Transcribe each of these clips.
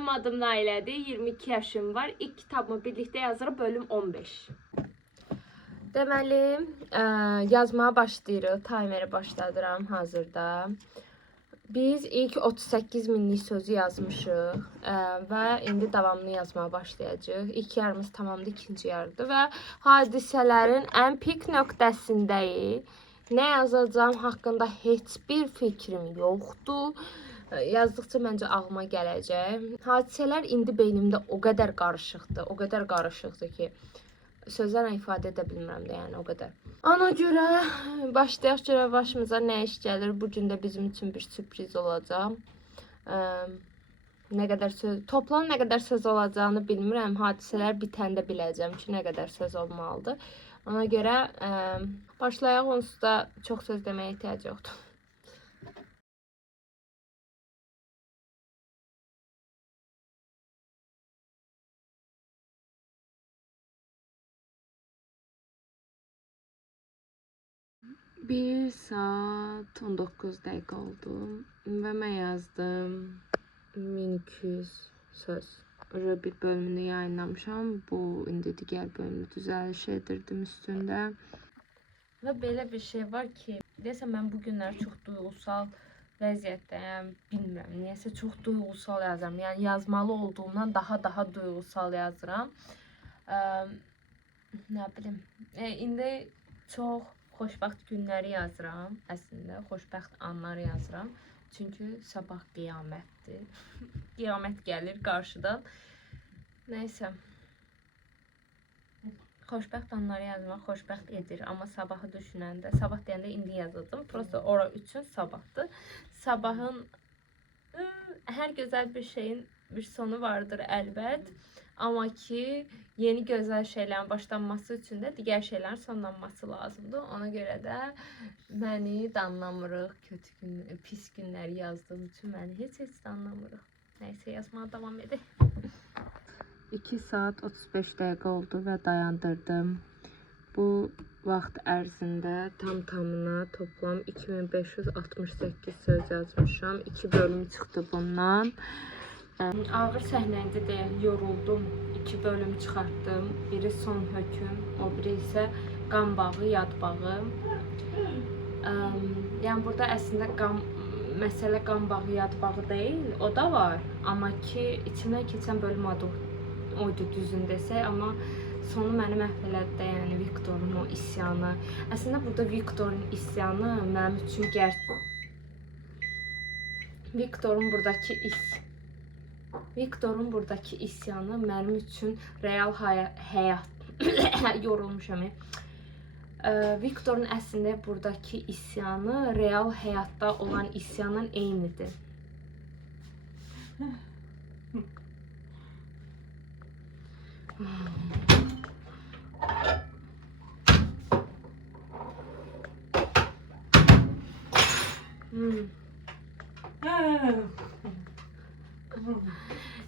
Mənim adım Nailədir, 22 yaşım var. İlk kitabımı birlikdə yazırıq, bölüm 15. Deməli, yazmaya başlayırıq. Taymeri başladıram hazırda. Biz ilk 38 minlik sözü yazmışıq və indi davamını yazmaya başlayacağıq. İlk yarımız tamamdır, ikinci yarıdır və hadisələrin ən pik nöqtəsindəyik. Nə yazacağım haqqında heç bir fikrim yoxdur. Yazdıqca məncə ağlıma gələcək. Hadisələr indi beynimdə o qədər qarışıqdır ki, sözlərlə ifadə edə bilmirəm də, yəni o qədər. Ona görə başlayaq görək başımıza nə iş gəlir. Bu gün də bizim üçün bir sürpriz olacaq. Toplam nə qədər söz olacağını bilmirəm. Hadisələr bitəndə biləcəm ki, nə qədər söz olmalıdır. Ona görə başlayaq, onsuz da çox söz deməyə ehtiyac yoxdur. Bir saat 19 dəqiqə oldu və mən yazdım 1200 söz. Bir bölümünü yayınlamışam. Bu indi digər bölümü düzəliş edirdim üstündə. Və belə bir şey var ki, deyəsən mən bu günlər çox duyğusal vəziyyətdəyəm, bilmirəm. Niyəsə çox duyğusal yazıram. Yəni yazmalı olduğumdan daha duyğusal yazıram. Nə bilim. İndi çox xoşbəxt günləri yazıram. Əslində xoşbəxt anları yazıram. Çünki sabah qiyamətdir. Qiyamət gəlir qarşıdan. Nəysə. Xoşbəxt anları yazmaq xoşbəxt edir. Amma sabahı düşünəndə, sabah deyəndə indi yazıldım. Prosta ora üçün sabahdır. Sabahın hər gözəl bir şeyin bir sonu vardır əlbət. Amma ki, yeni gözəl şeylərin başlanması üçün də digər şeylərin sonlanması lazımdır. Ona görə də məni danlamırıq. Pis günləri yazdığım üçün məni heç danlamırıq. Nəysə, yazmağa davam edək. 2 saat 35 dəqiqə oldu və dayandırdım. Bu vaxt ərzində tamına toplam 2568 söz yazmışam. 2 bölüm çıxdı bundan. Ağır səhnəndə də yoruldum. 2 bölüm çıxartdım. Biri son hökm, o biri isə qan bağı, yad bağı. Yəni burada əslində məsələ qan bağı, yad bağı deyil, o da var. Amma ki, içimdən keçən bölüm adı oydu düzün desək, amma sonu məni məhv elədi də, yəni Viktorun o isyanı. Əslində burada Viktorun isyanı mənim üçün Viktorun buradakı isyanı mənim üçün real həyat yorulmuşam. Viktorun əslində buradakı isyanı real həyatda olan isyanın eynidir.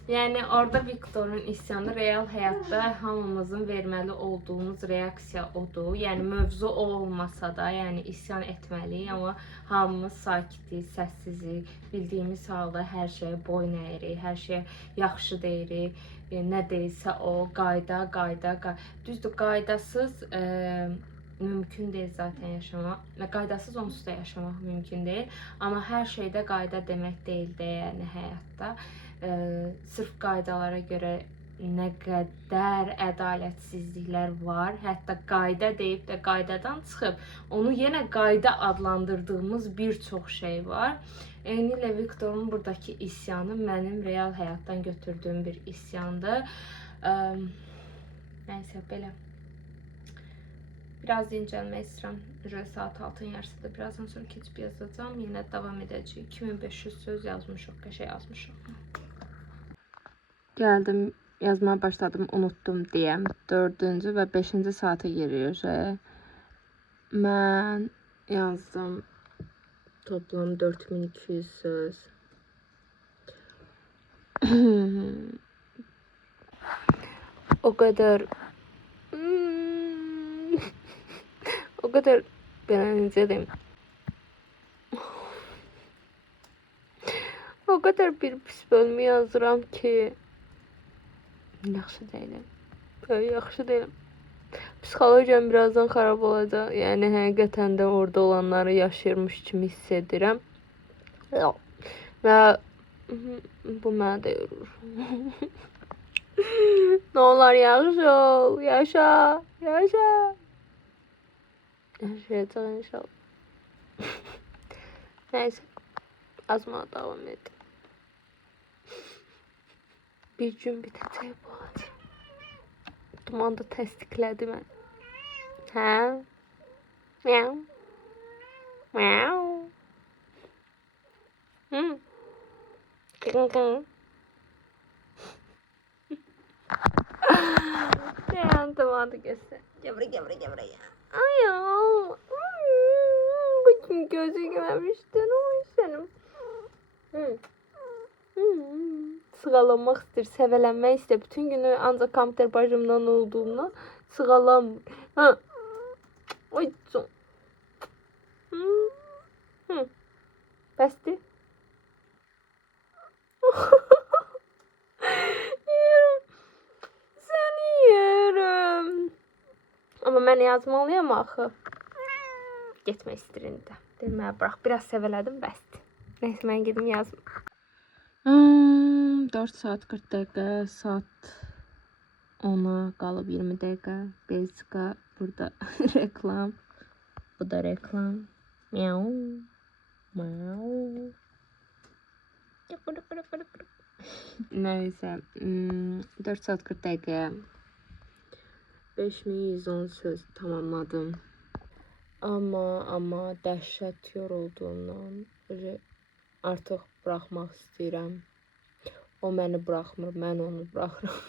Yəni orada Viktorun isyanı real həyatda hamımızın verməli olduğumuz reaksiya odur. Yəni mövzu o olmasa da, yəni isyan etməliyik, amma hamımız sakitik, səssizik, bildiyimiz halda hər şeyə boyun əyirik, hər şeyə yaxşı deyirik, nə deyilsə o, qayda. Düzdür, qaydasız mümkün deyil zaten yaşamaq və qaydasız onsuz da yaşamaq mümkün deyil. Amma hər şeydə qayda demək deyil də, yəni həyatda. Sırf qaydalara görə nə qədər ədalətsizliklər var. Hətta qayda deyib də qaydadan çıxıb, onu yenə qayda adlandırdığımız bir çox şey var. Eynilə Viktorun buradakı isyanı mənim real həyatdan götürdüyüm bir isyandır. Nəysə, belə. Biraz dincəlmək istəyirəm. Saat 6-ın yarısıdır. Birazdan sonra keçib yazacağım. Yenə davam edəcəyik. 2500 söz yazmışıq, qəşəng yazmışıq. Gəldim, yazmaya başladım, unuttum deyəm. 4-cü və 5-ci saata giririk. Mən yazdım toplam 4200 söz. O qədər belə necə deyim? O kadar bir pis bölümü yazıram ki. Yaxşı deyiləm. Yaxşı deyiləm. Psixologiyam birazdan xarab olacaq. Yəni həqiqətən də orada olanları yaşayırmış kimi hiss edirəm. Və bu mənə də yorur. Nə olar yaxşı ol, yaşa, yaşa. Yaşayacaq inşallah. Neyse, azmağa devam edin. Bir gün bitəcək bu acı. Duman da təsdiqlədi mən. Hə? Miau. Miau. Dayan Duman da göster. Gel buraya. Ay ya. Bakın gözü görmüştün o senin. Sığalanmaq istəyir, səvələnmək istəyir. Bütün günü ancaq kompüter başımdan olduğumdan sığalanmır. Oy can. Bəsdir. Yerim. Səni yerim. Amma mən yazmalıyam axı. Getmək istəyir indi. Deməyə bırax. Biraz səvələdim, bəsdir. Neyse, mən gedim yazım. 4 saat 40 dəqiqə, saat 10'a qalıb 20 dəqiqə. Belçika, burada reklam. Bu da reklam. Miau. Miau. Neyse, 4 saat 40 dəqiqə 5110 söz tamamladım. Amma dəhşət yorulduğundan artıq buraxmaq istəyirəm. O məni buraxmır, mən onu buraxıram.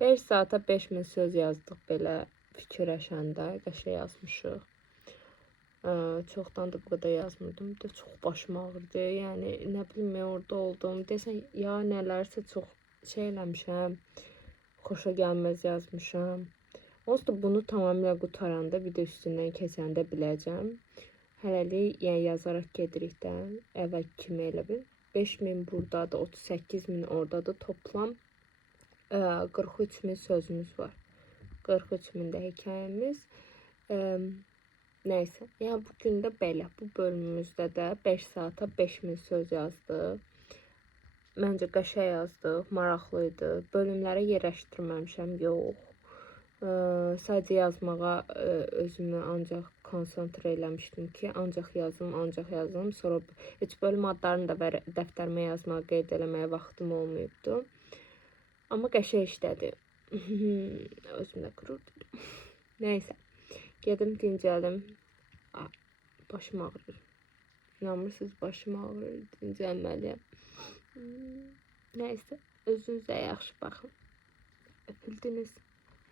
5 saata 5000 söz yazdıq belə fikirləşəndə, qəşəng yazmışıq. Çoxdan da bu qədər yazmırdım. Bir də çox başım ağrıdı. Yəni nə bilim orada oldum. Desən ya nələrsə çox şey eləmişəm. Xoşa gəlməz yazmışam. Onsuz da bunu tamamilə qutaranda video üstündən keçəndə biləcəm. Hələlik yəni yazaraq gedirik də. Əvvəl kimi elə bil. 5000 buradadır, 38000 oradadır. Toplam 43000 sözümüz var. 43000 də hekayəmiz. Neyse. Yəni bugün də belə. Bu bölümümüzdə də 5 saata 5000 söz yazdıq. Məncə qəşəng yazdıq, maraqlıydı. Bölümlərə yerləşdirməmişəm, yox. Sadəcə yazmağa özümü ancaq konsantre eləmişdim ki, ancaq yazım. Sonra heç bölüm adlarını da dəftərimə yazmağa, qeyd eləməyə vaxtım olmayıbdı. Amma qəşəng işlədi. Özümdə qürur duydum. Neyse. Gedim dincəlim. Başım ağrır. İnanmırsınız, başım ağrır. Dincəlməliyəm. Neyse. Özünüzə yaxşı baxın. Öpüldünüz.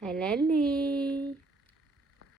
Hələlik.